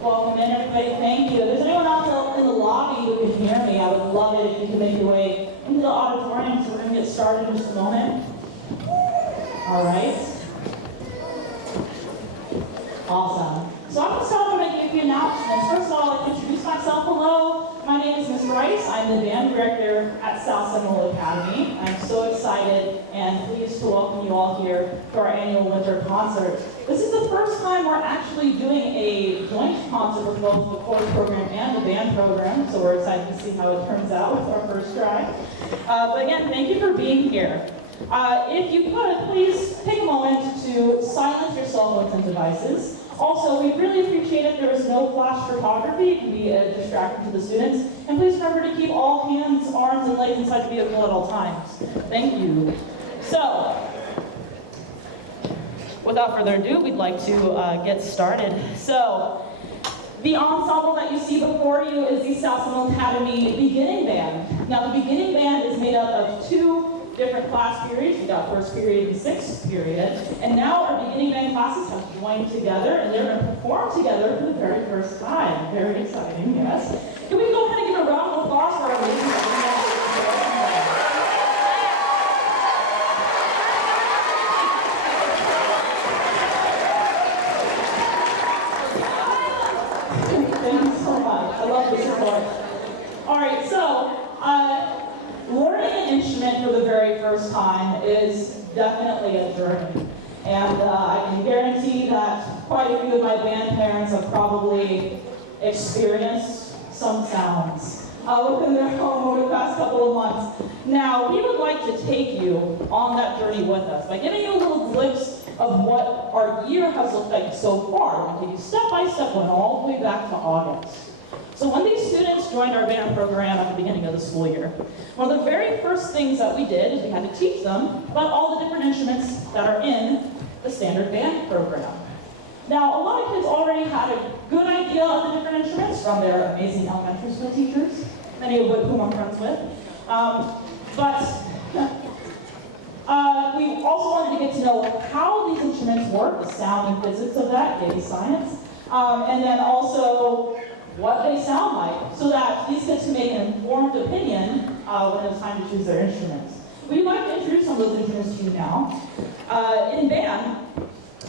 Welcome in, everybody. Thank you. If there's anyone else in the lobby who can hear me, I would love it if you could make your way into the auditorium. So we're going to get started in just a moment. All right. Awesome. So I'm going to start by making a few announcements. First of all, I'd like to introduce myself. Hello, my name is Ms. Rice. I'm the band director at South Seminole Academy. I'm so excited and pleased to welcome you all here to our annual winter concert. This is the first time we're actually doing a joint concert with both the chorus program and the band program, so we're excited to see how it turns out with our first try. But again, thank you for being here. If you could, please take a moment to silence your cell phones and devices. Also, we really appreciate it. There is no flash photography. It can be a distraction to the students. And please remember to keep all hands, arms, and legs inside the vehicle at all times. Thank you. So, without further ado, we'd like to get started. So, the ensemble that you see before you is the South Seminole Academy Beginning Band. Now, the Beginning Band is made up of two different class periods. We got first period and sixth period. And now our beginning band classes have joined together and they're going to perform together for the very first time. Very exciting, yes. Can we go ahead and give a round of applause for our ladies? Thank you so much. I love the support. All right, so learning an instrument for the very first time is definitely a journey. And I can guarantee that quite a few of my band parents have probably experienced some sounds within their home over the past couple of months. Now, we would like to take you on that journey with us by giving you a little glimpse of what our year has looked like so far. We'll give you step-by-step one all the way back to August. So when these students joined our band program at the beginning of the school year, one of the very first things that we did is we had to teach them about all the different instruments that are in the standard band program. Now, a lot of kids already had a good idea of the different instruments from their amazing elementary school teachers, many of whom I'm friends with. We also wanted to get to know how these instruments work, the sound and physics of that, data science, and then also what they sound like, so that these kids can make an informed opinion when it's time to choose their instruments. We'd like to introduce some of those instruments to you now. In band,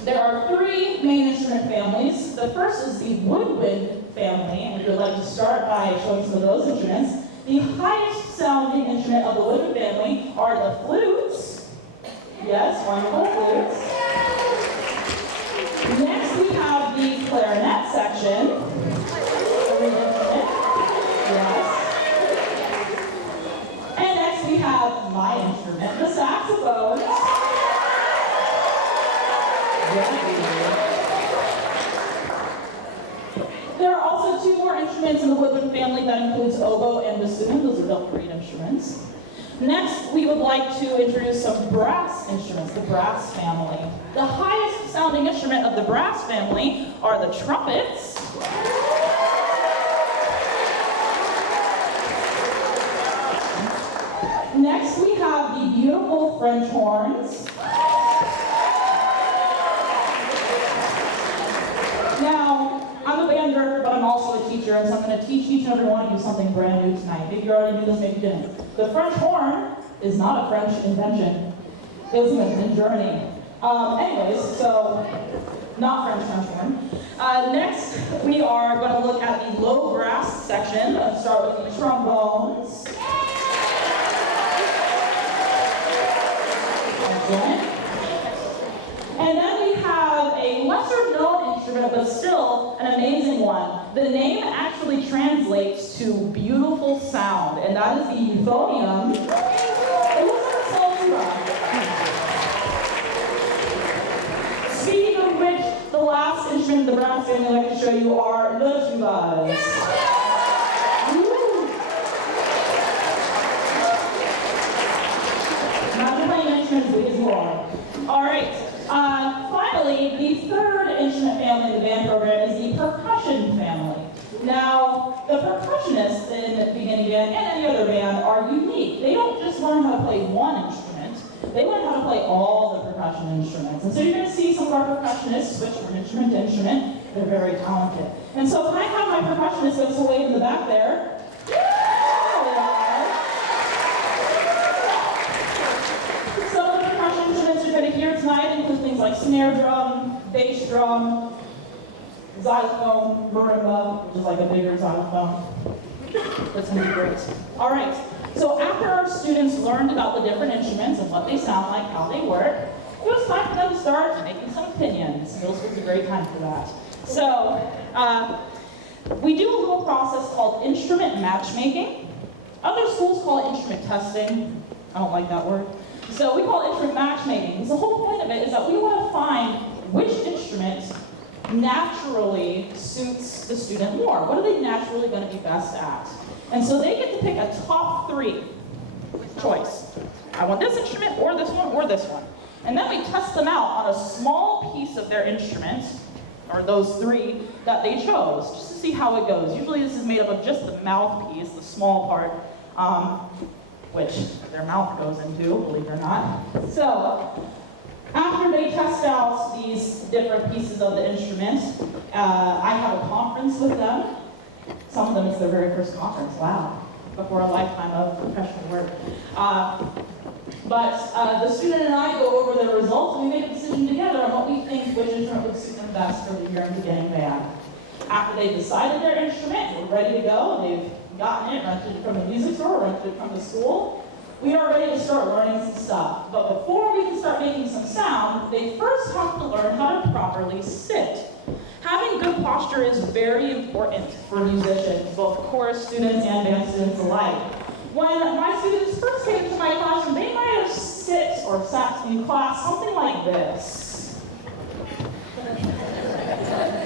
there are three main instrument families. The first is the woodwind family, and we would like to start by showing some of those instruments. The highest sounding instrument of the woodwind family are the flutes. Yes, wonderful flutes. Next, we have the clarinet section. Yes. And next we have my instrument, the saxophone. There are also two more instruments in the woodwind family that includes oboe and bassoon. Those are double reed instruments. Next, we would like to introduce some brass instruments, the brass family. The highest sounding instrument of the brass family are the trumpets. Next, we have the beautiful French horns. Now, I'm a band director, but I'm also a teacher, and so I'm going to teach each and every one of you something brand new tonight. Maybe you already knew this, maybe you didn't. The French horn is not a French invention. It was invented in Germany. Anyways, so not French horn. Next, we are going to look at the low brass section. Let's start with the trombones. And then we have a lesser known instrument, but still an amazing one. The name actually translates to beautiful sound, and that is the euphonium. It looks like a small tuba. Speaking of which, the last instrument in the brass family I'd like to show you are the tubas. As big as you are. All right. Finally, the third instrument family in the band program is the percussion family. Now, the percussionists in the beginning band and any other band are unique. They don't just learn how to play one instrument. They learn how to play all the percussion instruments. And so you're going to see some of our percussionists switch from instrument to instrument. They're very talented. And so can I have my percussionist give us a wave in the back there? Some of the percussion instruments you're going to hear tonight include things like snare drum, bass drum, xylophone, marimba, which is like a bigger xylophone. That's going to be great. All right. So after our students learned about the different instruments and what they sound like, how they work, it was time for them to start making some opinions. This was a great time for that. So we do a little process called instrument matchmaking. Other schools call it instrument testing. I don't like that word. So we call it instrument matchmaking. Because the whole point of it is that we want to find which instrument naturally suits the student more. What are they naturally going to be best at? And so they get to pick a top 3 choice. I want this instrument, or this one, or this one. And then we test them out on a small piece of their instrument, or those 3 that they chose, just to see how it goes. Usually this is made up of just the mouthpiece, the small part, which their mouth goes into, believe it or not. So after they test out these different pieces of the instrument, I have a conference with them. Some of them it's their very first conference, wow, before a lifetime of professional work. But the student and I go over the results, and we make a decision together on what we think which instrument would suit them best for the year and beginning band. After they've decided their instrument, we're ready to go, they've gotten it, rented it from the music store, rented it from the school, we are ready to start learning some stuff. But before we can start making some sound, they first have to learn how to properly sit. Having good posture is very important for musicians, both chorus students and band students alike. When my students first came to my classroom, they might have sat or sat in class something like this.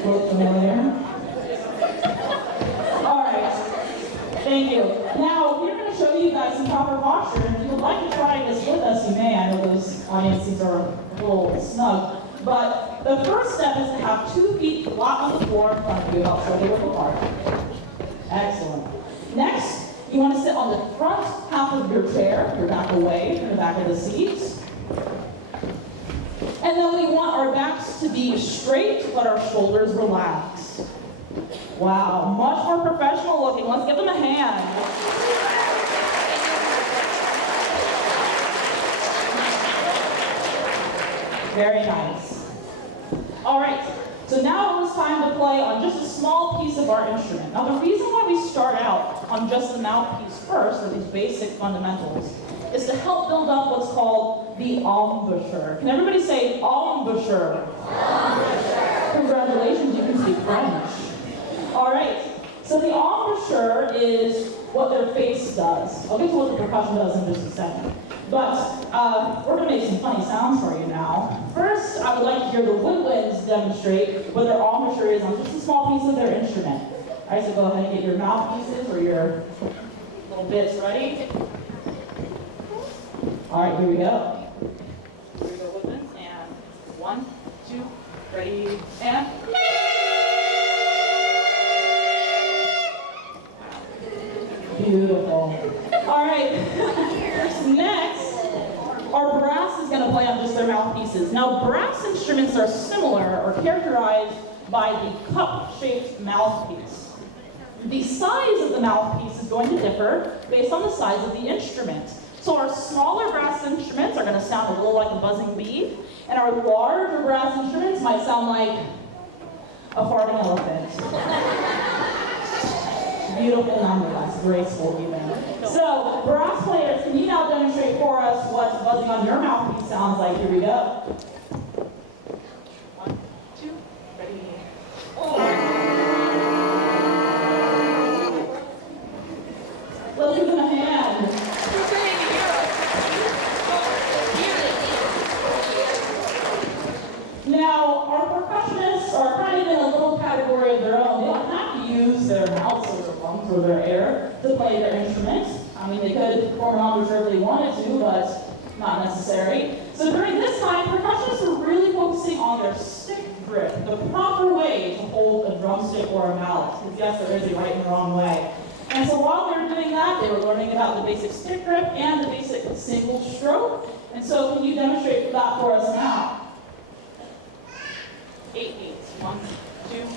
Look familiar? All right, thank you. Now, we're going to show you guys some proper posture, and if you would like to try this with us, you may. I know those audiences are a little snug. But the first step is to have 2 feet flat on the floor in front of you, about shoulder width apart. Excellent. Next, you want to sit on the front half of your chair, your back away from the back of the seat. And then we want our backs to be straight, but our shoulders relaxed. Wow, much more professional looking. Let's give them a hand. Very nice. All right, so now it's time to play on just a small piece of our instrument. Now the reason why we start out on just the mouthpiece first, or these basic fundamentals, is to help build up what's called the embouchure. Can everybody say embouchure? Embouchure. Congratulations, you can speak French. All right, so the embouchure is what their face does. I'll get to what the percussion does in just a second. But we're going to make some funny sounds for you now. First, I would like to hear the woodwinds demonstrate what their embouchure is on just a small piece of their instrument. All right, so go ahead and get your mouthpieces or your little bits ready. All right, here we go. Here we go, woodwinds, and 1, 2, ready, and... Beautiful. All right. Next, our brass is going to play on just their mouthpieces. Now, brass instruments are similar or characterized by the cup-shaped mouthpiece. The size of the mouthpiece is going to differ based on the size of the instrument. So our smaller brass instruments are going to sound a little like a buzzing bee, and our larger brass instruments might sound like a farting elephant. Beautiful number, that's graceful even. So, brass players, can you now demonstrate for us what buzzing on your mouthpiece sounds like? Here we go. 1, 2, ready. Let's give them a hand. Now, our percussionists are kind of in a little category of their own. They don't have to use their mouths or their lungs or their air to play their instrument. I mean, they could perform an embouchure if they wanted to, but not necessary. So during this time, percussionists are really focusing on their stick grip, the proper way to hold a drumstick or a mallet. Because yes, there is a right and wrong way. And so while they were doing that, they were learning about the basic stick grip and the basic single stroke. And so can you demonstrate that for us now? 8 beats. 1, 2,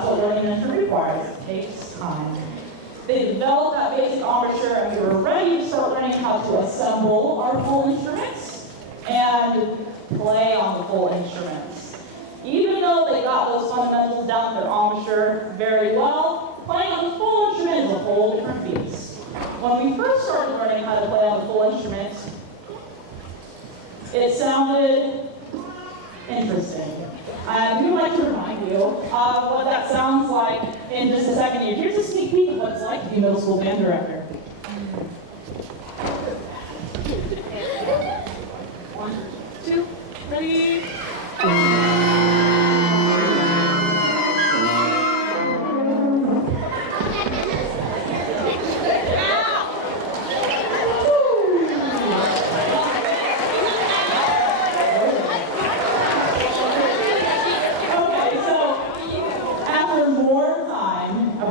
that's what learning an instrument requires. It takes time. They developed that basic embouchure, and we were ready to start learning how to assemble our full instruments and play on the full instruments. Even though they got those fundamentals down their embouchure very well, playing on the full instrument is a whole different beast. When we first started learning how to play on the full instrument, it sounded interesting. And we would like to remind you of what that sounds like in just a second here. Here's a sneak peek of what it's like to be a middle school band director. 1, 2, 3.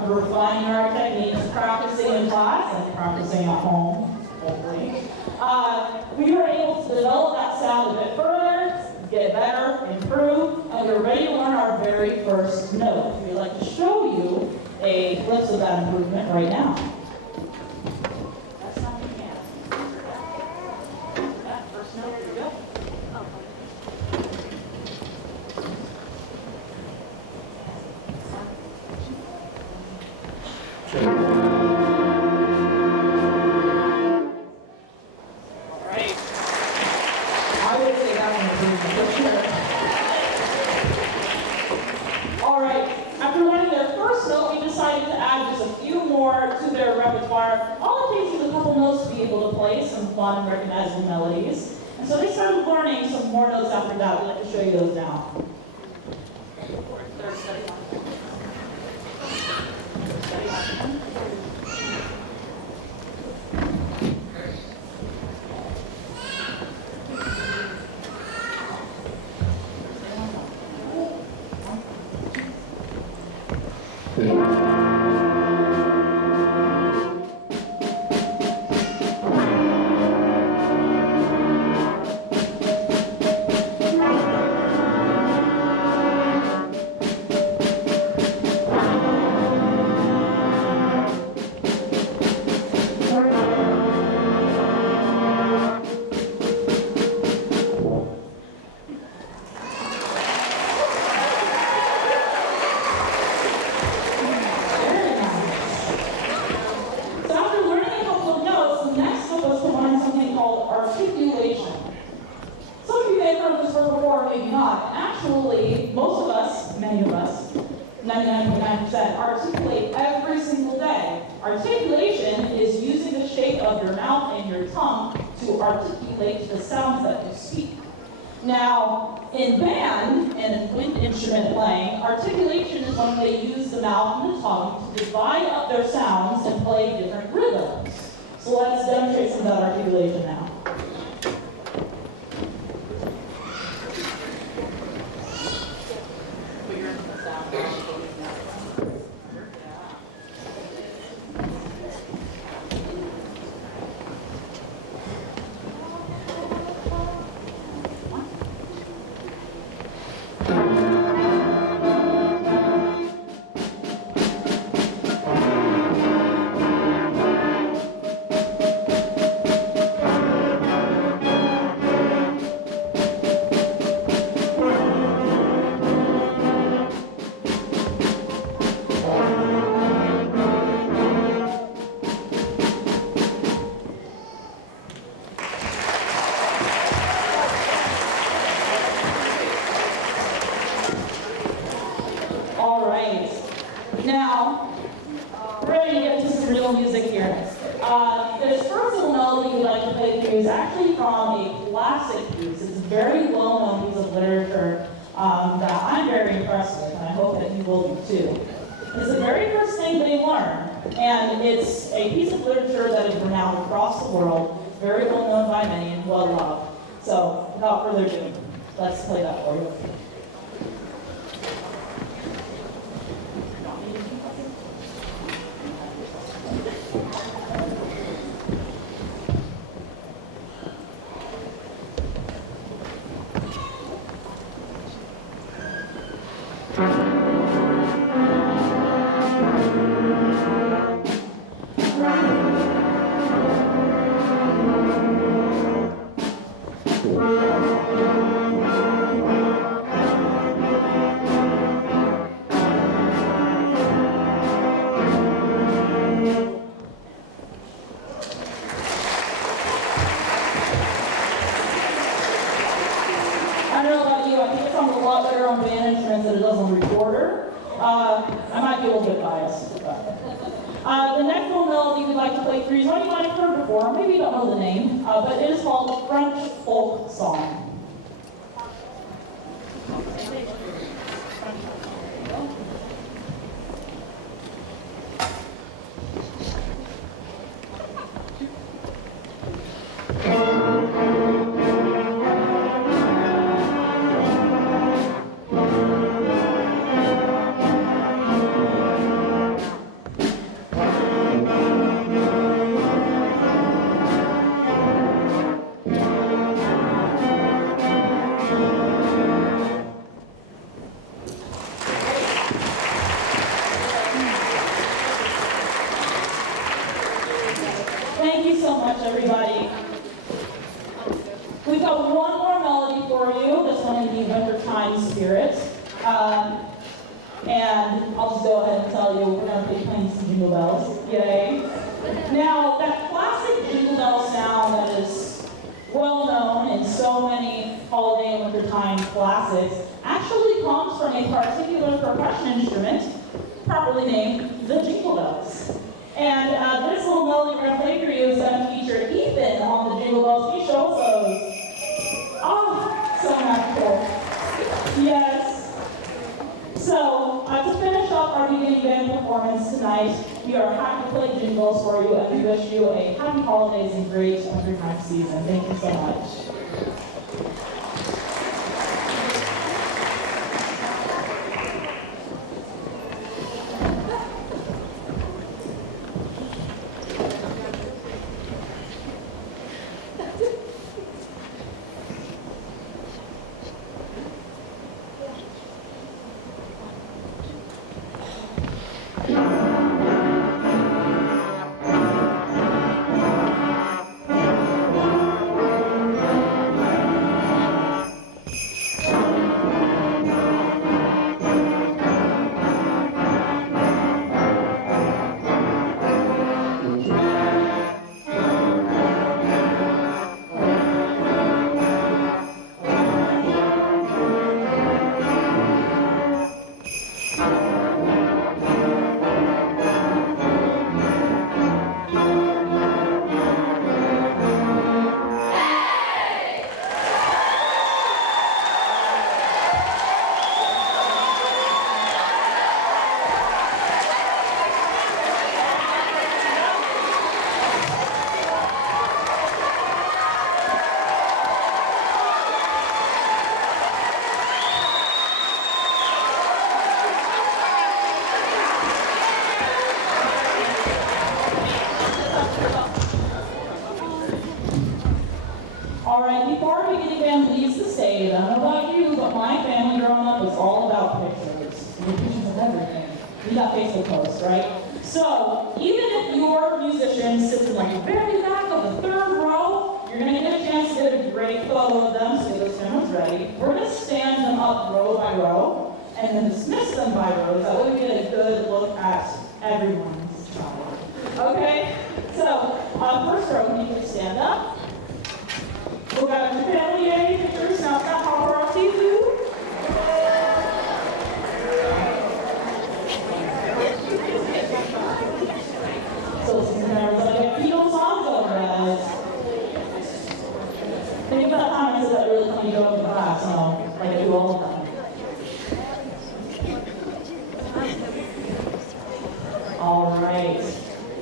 Refining our techniques, practicing in class and practicing at home, hopefully. We were able to develop that sound a bit further, get better, improve, and we were ready to learn our very first note. We'd like to show you a glimpse of that improvement right now. That's not the can. That first note, here we go. Fun and recognizable melodies. And so they started learning some more notes after that. We'd like to show you those now. Actually, most of us, many of us, 99.9%, articulate every single day. Articulation is using the shape of your mouth and your tongue to articulate the sounds that you speak. Now, in band and wind instrument playing, articulation is when they use the mouth and the tongue to divide up their sounds and play different rhythms. So let's demonstrate some of that articulation now. Now, we're ready to get into some real music here. This first little melody we'd like to play for you is actually from a classic piece. It's a very well-known piece of literature that I'm very impressed with, and I hope that you will be too. It's the very first thing they learn, and it's a piece of literature that is renowned across the world, very well-known by many and well-loved. So, without further ado, let's play that for you. little bit biased. The next little melody we'd like to play for you is one you might have heard before, maybe you don't know the name, but it is called French Folk Song. Thank you so much, everybody. We've got one more melody for you, this one in the wintertime spirit. And I'll just go ahead and tell you, we're going to be playing some Jingle Bells. Yay. Now, that classic Jingle Bell sound that is well known in so many holiday and wintertime classics actually comes from a particular percussion instrument, properly named the Jingle Bells. And this little melody we're going to play for you is going to feature Ethan on the Jingle Bells. Can you show us those? Oh, so magical. Yes. So, to finish off our beginning band performance tonight, we are happy to play jingles for you, and we wish you a happy holidays and great wintertime season. Thank you so much. I don't know about you, but my family growing up was all about pictures. And pictures of everything. We got Facebook posts, right? So, even if your musician sits in like the very back of the third row, you're going to get a chance to get a great photo of them, so those cameras ready. We're going to stand them up row by row, and then dismiss them by rows. That way we get a good look at everyone's child. Okay? So, first row, can you just stand up? We've got your family A pictures. Now, Scott Paparazzi, too. So, this is a Beatles songs over, guys. Think about how many that really funny go in class, you know, like I do all the time. All right.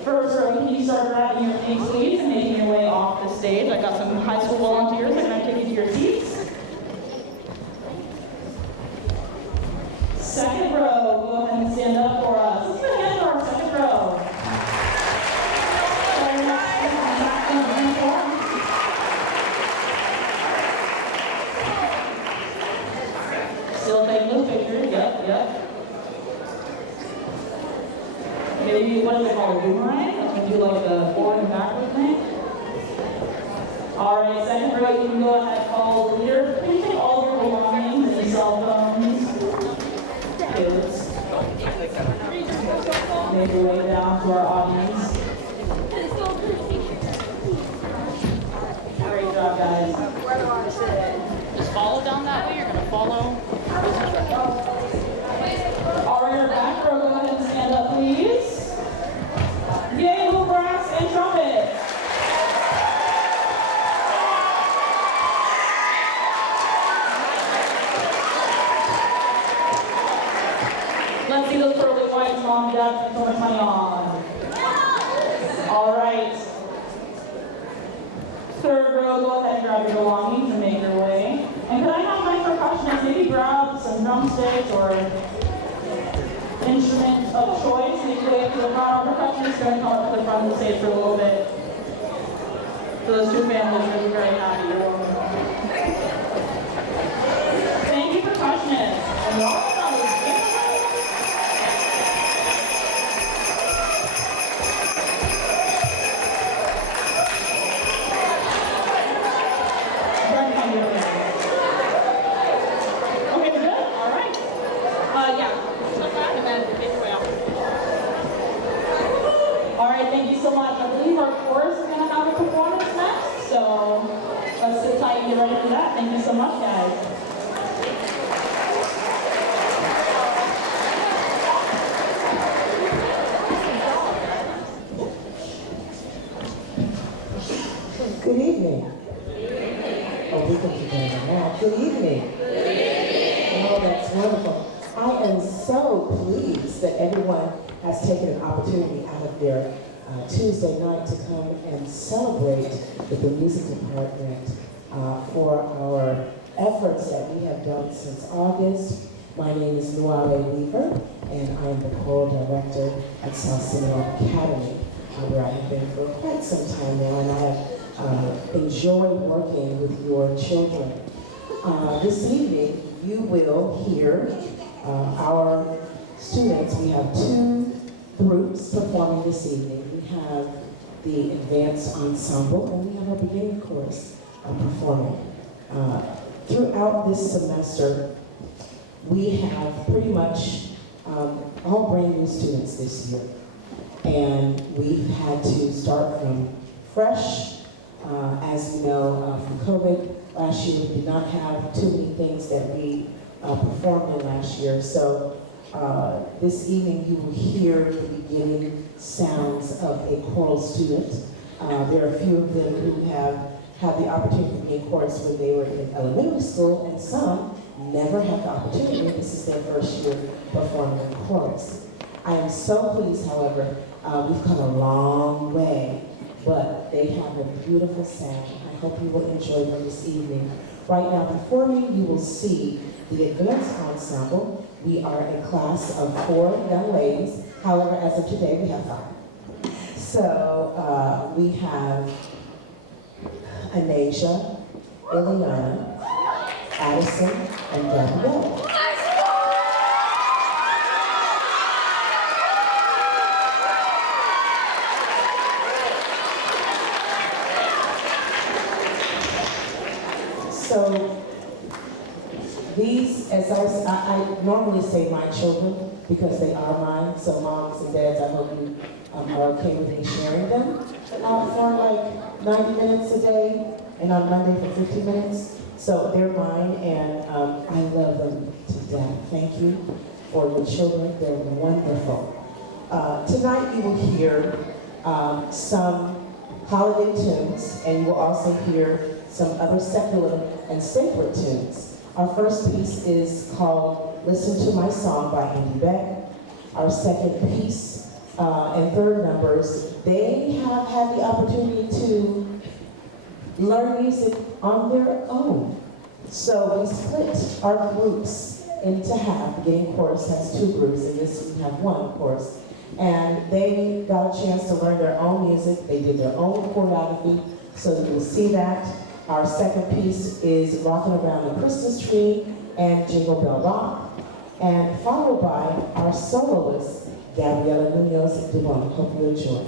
First row, can you start grabbing your pink sleeves and making your way off the stage? I got some high school volunteers that are going to take you to your seats. Second row, go ahead and stand up for us. Let's put a hand for our second row. Still taking those pictures, yep. Maybe, what is it called, a boomerang? That's when you do like a forward and backward thing. All right, second row, you can go ahead and follow the leader. Please take all your belongings and cell phones. Kids. Make your way down to our audience. Great job, guys. Where do I sit? Just follow down that way. You're going to follow. All right, your back row, go ahead and stand your wife's mom and dad spent so much money on? All right. Third row, go ahead and grab your belongings and make your way. And could I have my percussionists maybe grab some drumsticks or instrument of choice? Make your way up to the front. Our percussionists are going to come up to the front of the stage for a little bit. So those two families are going to be very happy. You're welcome. Thank you, percussionists. And welcome. Thank you so much. I believe our chorus is going to have a performance next, so let's sit tight and get ready for that. Thank you so much, guys. Good evening. Oh, we can together now. Good evening. Oh, that's wonderful. I am so pleased that everyone has taken an opportunity out of their Tuesday night to come and celebrate with the music department for our efforts that we have done since August. My name is Noelle Weaver, and I am the choral director at South Seminole Academy, where I have been for quite some time now, and I have enjoyed working with your children. This evening, you will hear our students. We have two groups performing this evening. We have the advanced ensemble, and we have our beginning chorus performing. Throughout this semester, we have pretty much all brand new students this year. And we've had to start from fresh. As you know, from COVID, last year we did not have too many things that we performed in last year. So this evening you will hear the beginning sounds of a choral student. There are a few of them who have had the opportunity to be in chorus when they were in elementary school, and some never had the opportunity. This is their first year performing in chorus. I am so pleased, however, we've come a long way, but they have a beautiful sound. I hope you will enjoy them this evening. Right now, before me, you will see the advanced ensemble. We are a class of 4 young ladies. However, as of today, we have 5. So we have Anasia, Ileana, Addison, and Gabrielle. So these, as I normally say my children, because they are mine, so moms and dads, I hope you are okay with me sharing them for like 90 minutes a day, and on Monday for 50 minutes. So they're mine, and I love them to death. Thank you for your children. They're wonderful. Tonight you will hear some holiday tunes, and you will also hear some other secular and sacred tunes. Our first piece is called Listen to My Song by Andy Beck. Our second piece and third numbers, they have had the opportunity to learn music on their own. So we split our groups into half. Beginning chorus has 2 groups, and this we have 1 chorus. And they got a chance to learn their own music. They did their own choreography, so you will see that. Our second piece is Rocking Around the Christmas Tree and Jingle Bell Rock, and followed by our soloist, Gabriela Munoz-Dubon. Hope you enjoy.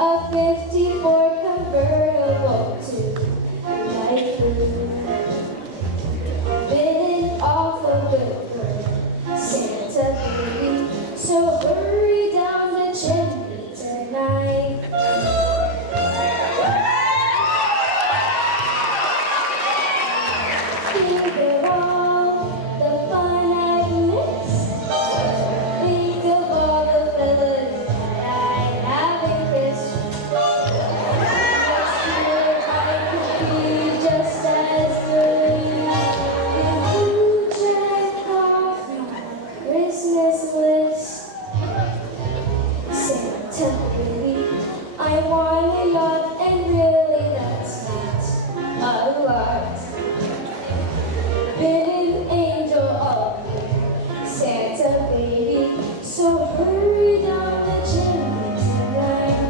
A 54 convertible to light blue. Bitten off a whipper, Santa baby, so hurry down the chimney tonight. Think of all the fun I've missed. Think of all the fellas that I haven't kissed. Next year I could be just as good if you check off my Christmas list. Santa baby, I want a yacht, and really that's not a lot. Been an angel all year, Santa baby, so hurry down the chimney tonight.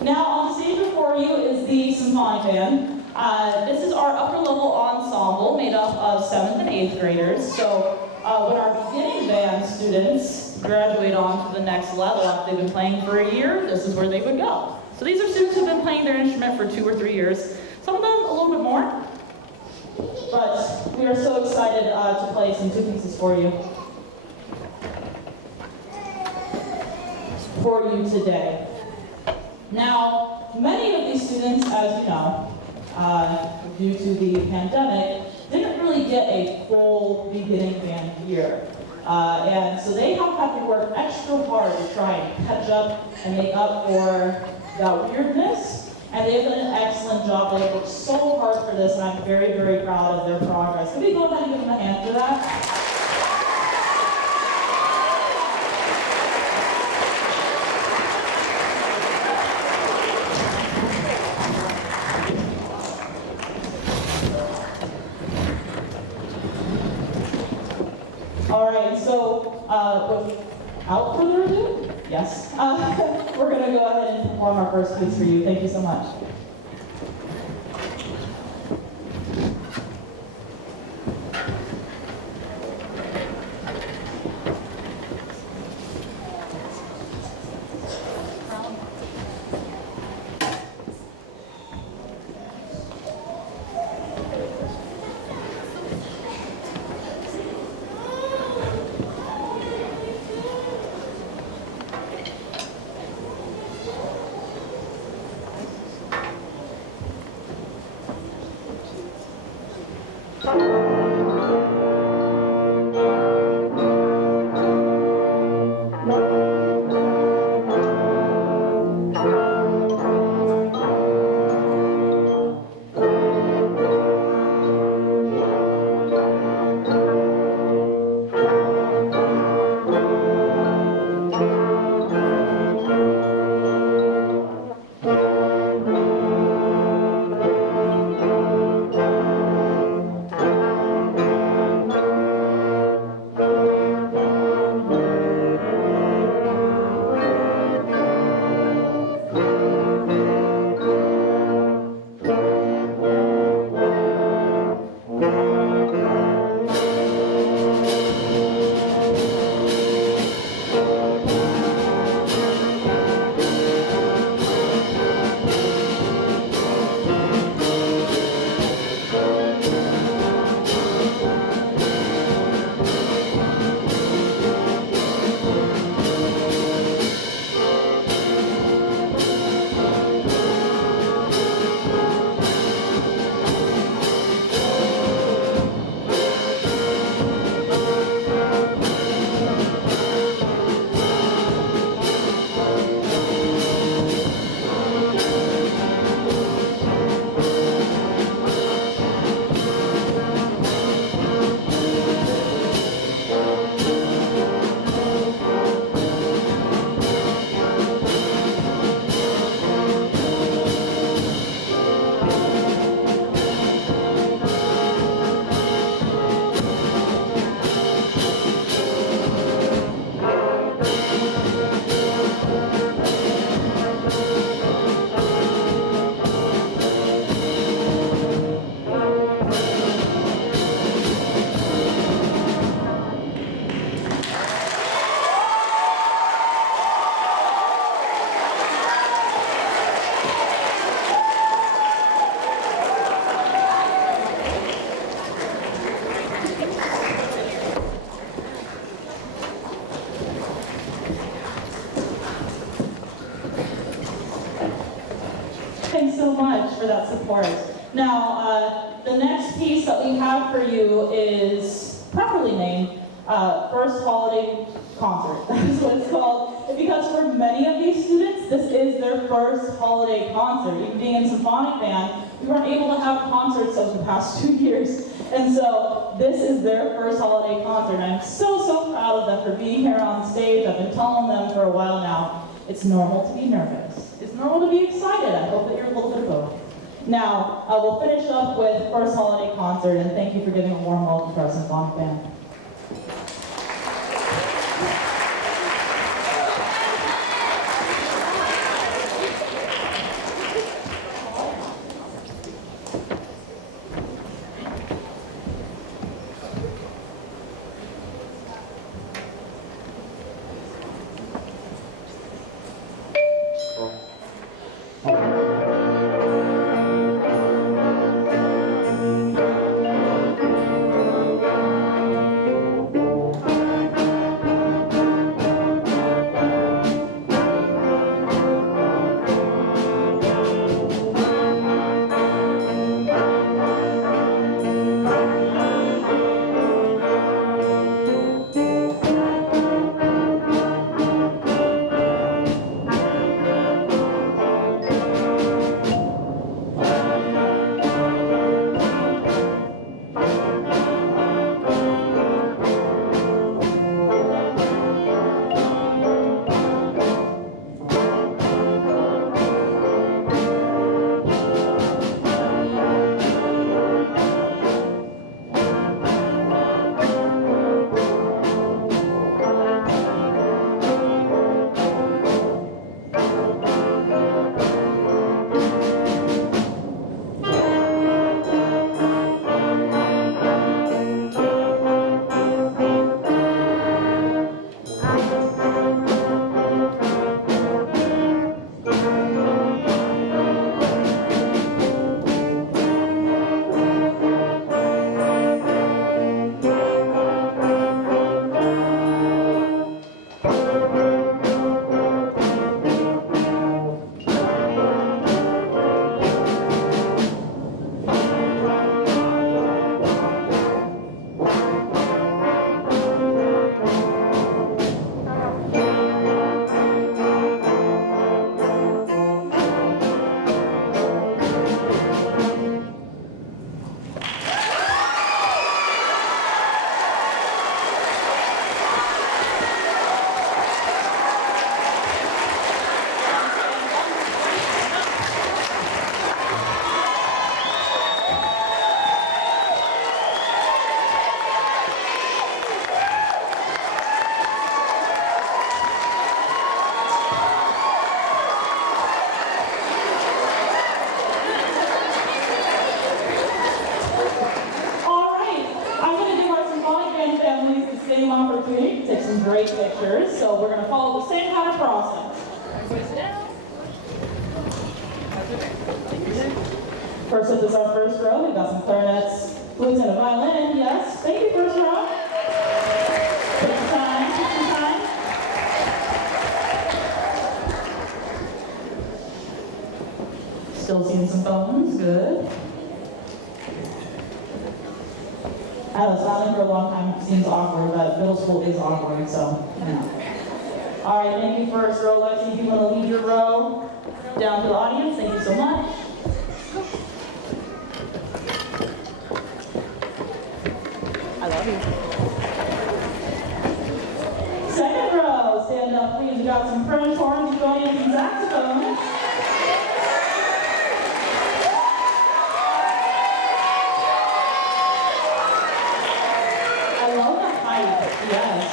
Now on the stage before you is the Seminole band. This is our upper level ensemble made up of 7th and 8th graders. So when our beginning band students graduate on to the next level after they've been playing for a year, this is where they would go. So these are students who've been playing their instrument for 2 or 3 years. Some of them a little bit more. but we are so excited to play some two pieces for you today. Now, many of these students, as you know, due to the pandemic, didn't really get a full beginning band year. And so they have had to work extra hard to try and catch up and make up for that weirdness. And they've done an excellent job. They've worked so hard for this, and I'm very, very proud of their progress. Can we go ahead and give them a hand for that? All right, so without further ado, yes, we're going to go ahead and perform our first piece for you. Thank you so much. Thanks so much for that support. Now, the next piece that we have for you is properly named First Holiday Concert. That is what it's called. Because for many of these students, this is their first holiday concert. Even being in symphonic band, we weren't able to have concerts over the past 2 years. And so this is their first holiday concert. And I'm so, so proud of them for being here on stage. I've been telling them for a while now, it's normal to be nervous. It's normal to be excited. I hope that you're a little bit of both. Now, we'll finish up with First Holiday Concert, and thank you for giving a warm welcome to our symphonic band. and families the same opportunity to take some great pictures. So we're going to follow the same kind of process. First up is our first row. We've got some clarinets, flutes, and a violin. Yes, thank you, first row. Take your time, take your time. Still seeing some phones, good. I was silent for a long time, it seems awkward, but middle school is awkward, so, yeah. All right, thank you, first row. Lexi, if you want to lead your row down to the audience, thank you so much. I love you. Second row, stand up, please. We got some French horns, euphoniums, and saxophones. I love the height, yes.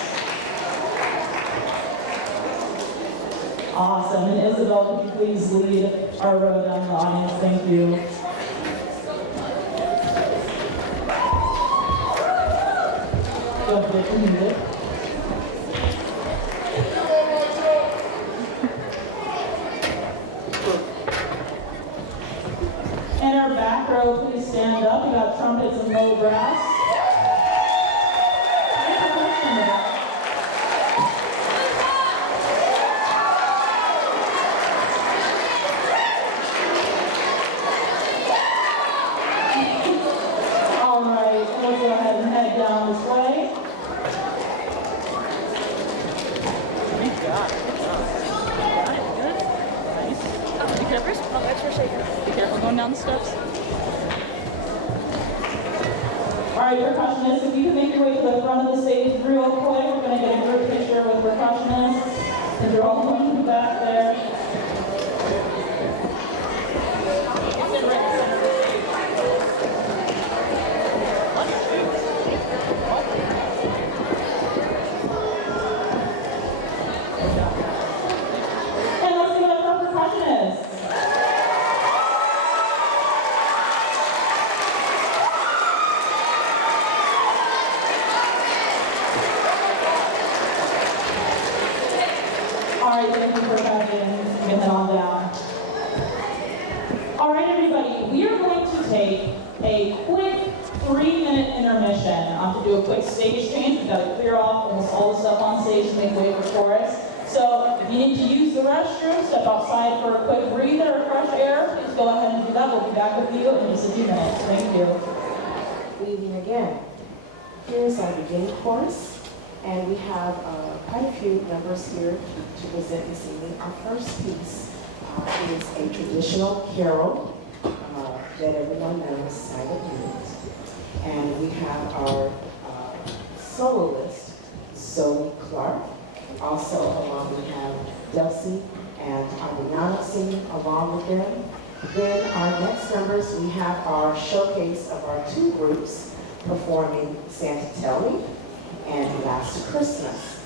Awesome. And Isabel, could you please lead our row down the audience? Thank you. Don't forget to mute it. And our back row, please stand up. We got trumpets and low brass. All right, let's go ahead and head down this way. Be careful going down the steps. All right, percussionists, if you can make your way to the front of the stage real quick, we're going to get a group picture with percussionists. And you're all going to the back there. And let's give it up for percussionists. All right, thank you for coming. Get that on down. All right, everybody, we are going to take a quick 3-minute intermission to do a quick stage change. We've got to clear off almost all the stuff on stage to make way for chorus. So if you need to use the restroom, step outside for a quick breather or fresh air, please go ahead and do that. We'll be back with you in just a few minutes. Thank you. Good evening again. Here's our beginning chorus, and we have quite a few members here to present this evening. Our first piece is a traditional carol that everyone knows, Silent Night. And we have our soloist, Zoe Clark. Also along we have Delcy and Adriana singing along with them. Then our next numbers, we have our showcase of our two groups performing Santa Tell Me and Last Christmas.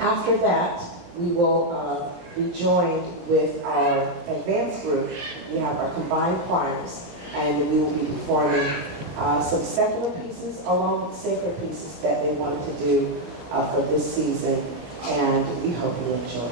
After that, we will be joined with our advanced group. We have our combined choirs, and we will be performing some secular pieces along with sacred pieces that they wanted to do for this season, and we hope you enjoy.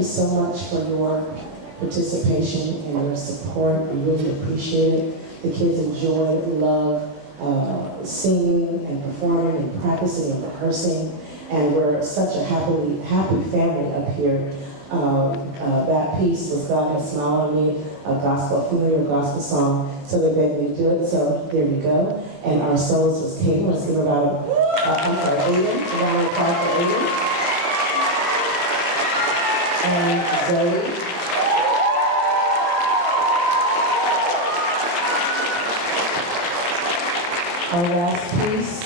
you so much for your participation and your support. We really appreciate it. The kids enjoy, love singing and performing and practicing and rehearsing. And we're such a happy family up here. That piece was God Has Smiled on Me, a familiar gospel song. So they begged me to do it, so there we go. And Our Souls was King. Let's give about Aiden, a round of applause for Aiden. And Zoe. Our last piece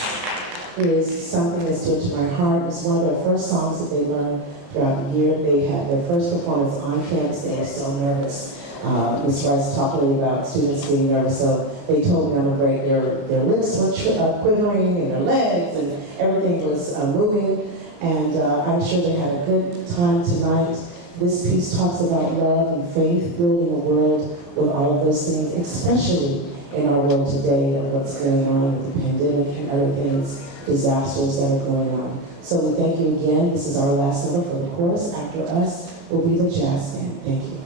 is something that's dear to my heart. It's one of the first songs that they learned throughout the year. They had their first performance on campus. They were so nervous. Ms. Rice talked earlier about students being nervous, so they told me I'm a great. Their lips were quivering and their legs and everything was moving. And I'm sure they had a good time tonight. This piece talks about love and faith, building a world with all of those things, especially in our world today of what's going on with the pandemic and other things, disasters that are going on. So we thank you again. This is our last number for the chorus. After us will be the jazz band. Thank you.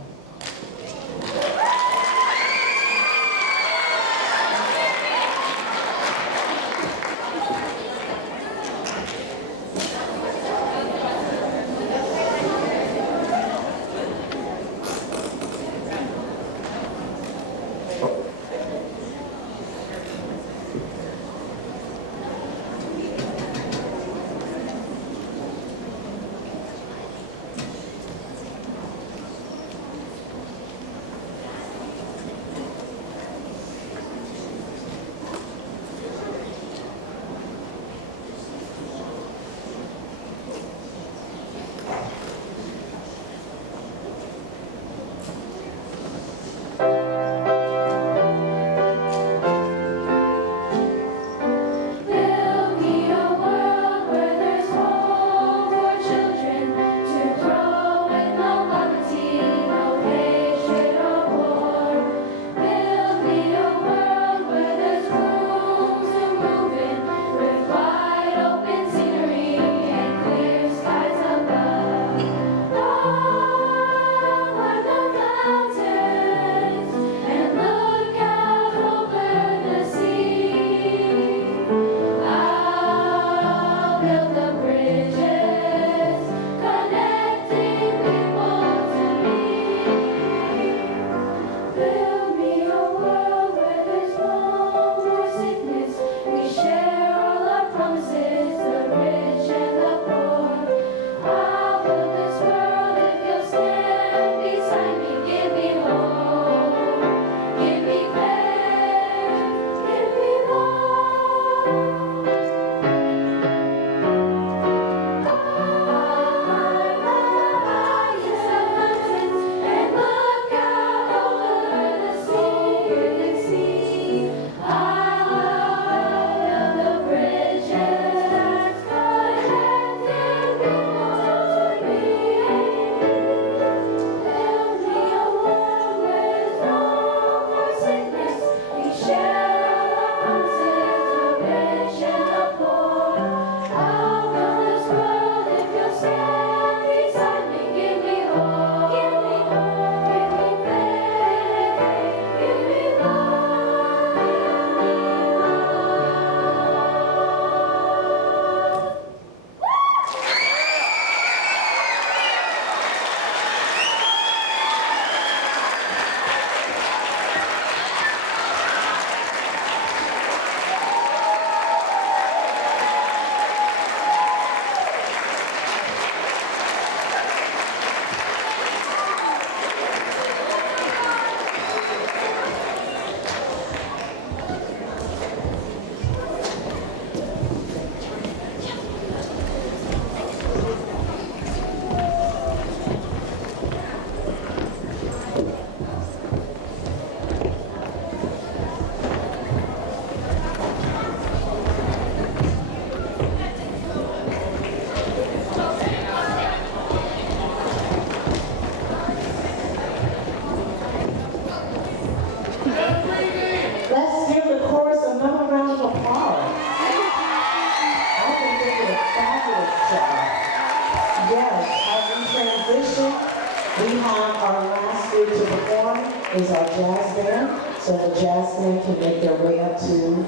can make their way up to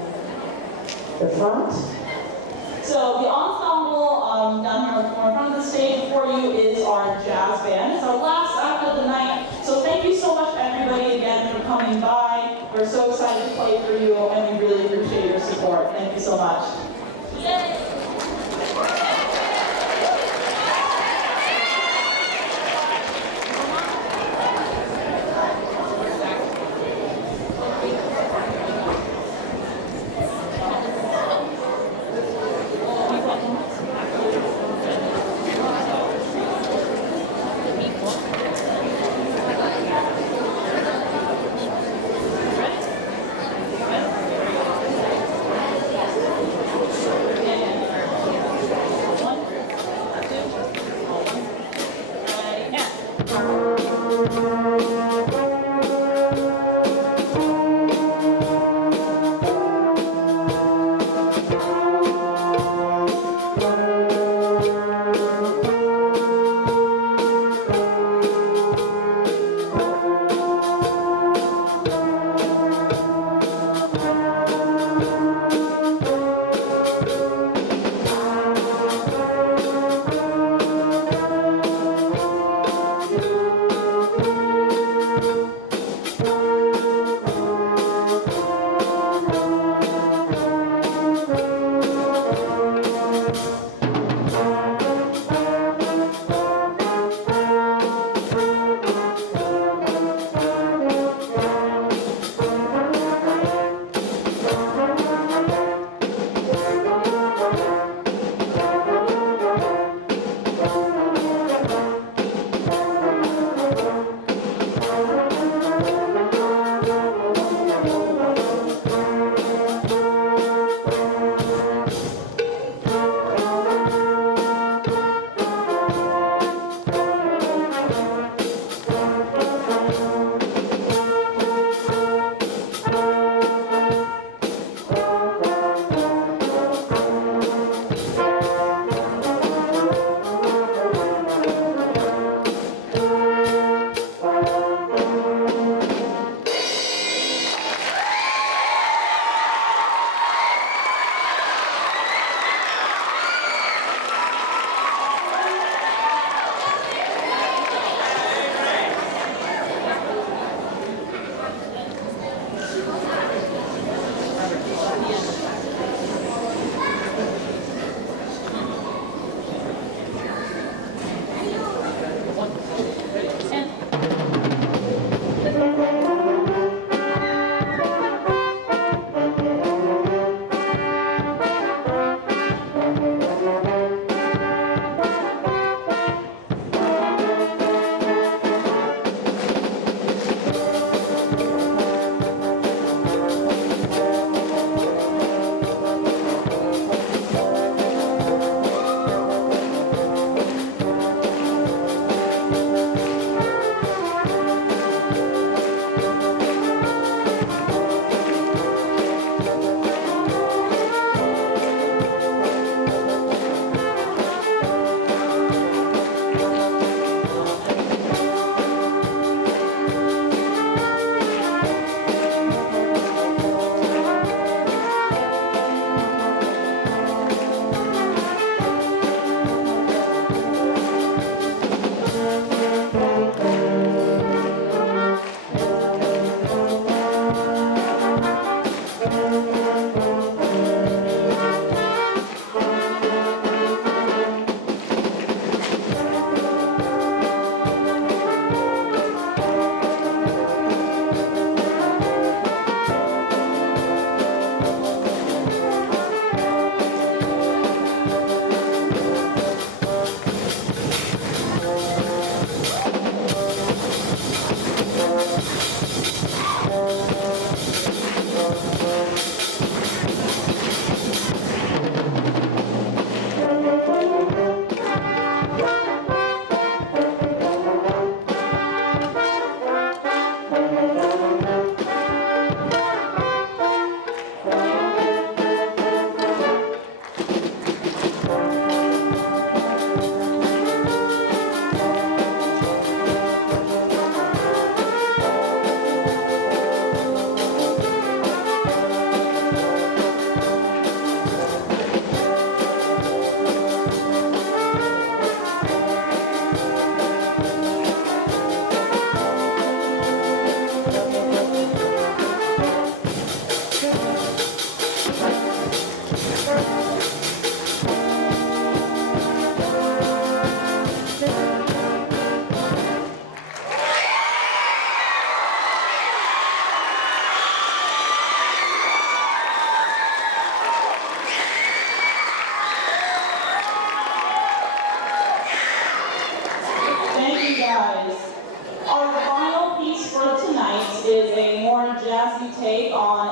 the front. So the ensemble down here in front of the stage for you is our jazz band. It's our last act of the night. So thank you so much everybody again for coming by. We're so excited to play for you and we really appreciate your support. Thank you so much. Yay.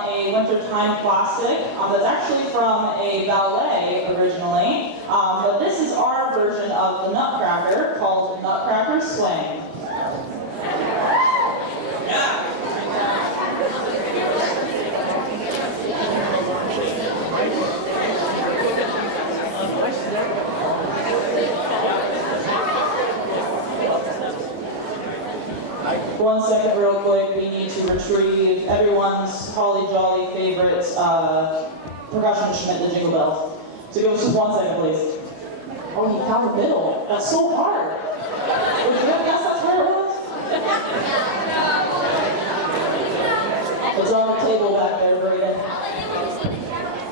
a wintertime classic that's actually from a ballet originally. But this is our version of the Nutcracker called Nutcracker Swing. One second real quick, we need to retrieve everyone's holly jolly favorite percussion instrument, the jingle bells. So give us just 1 second, please. Oh, he found the middle. That's so hard. Would you have guessed that's where it was? It's on the table back there, Brayden.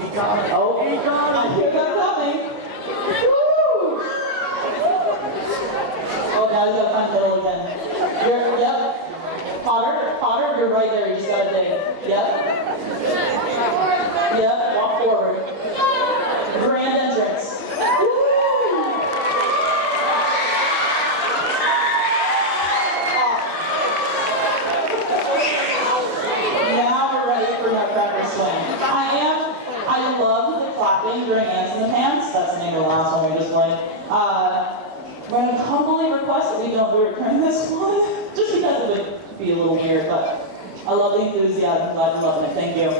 He got it. Oh, he got it. I hear that coming. Woo! Oh, now he's gotta find the middle again. Yep. Potter, you're right there. You just gotta dig. Yep. Yep. Walk forward. Grand entrance. Woo! Now we're ready for Nutcracker Swing. I love the clapping during Ants in the Pants. That's the name of the last one we just played. We're going to humbly request that we don't return this one, just because it would be a little weird, but I love the enthusiasm, glad you're loving it. Thank you.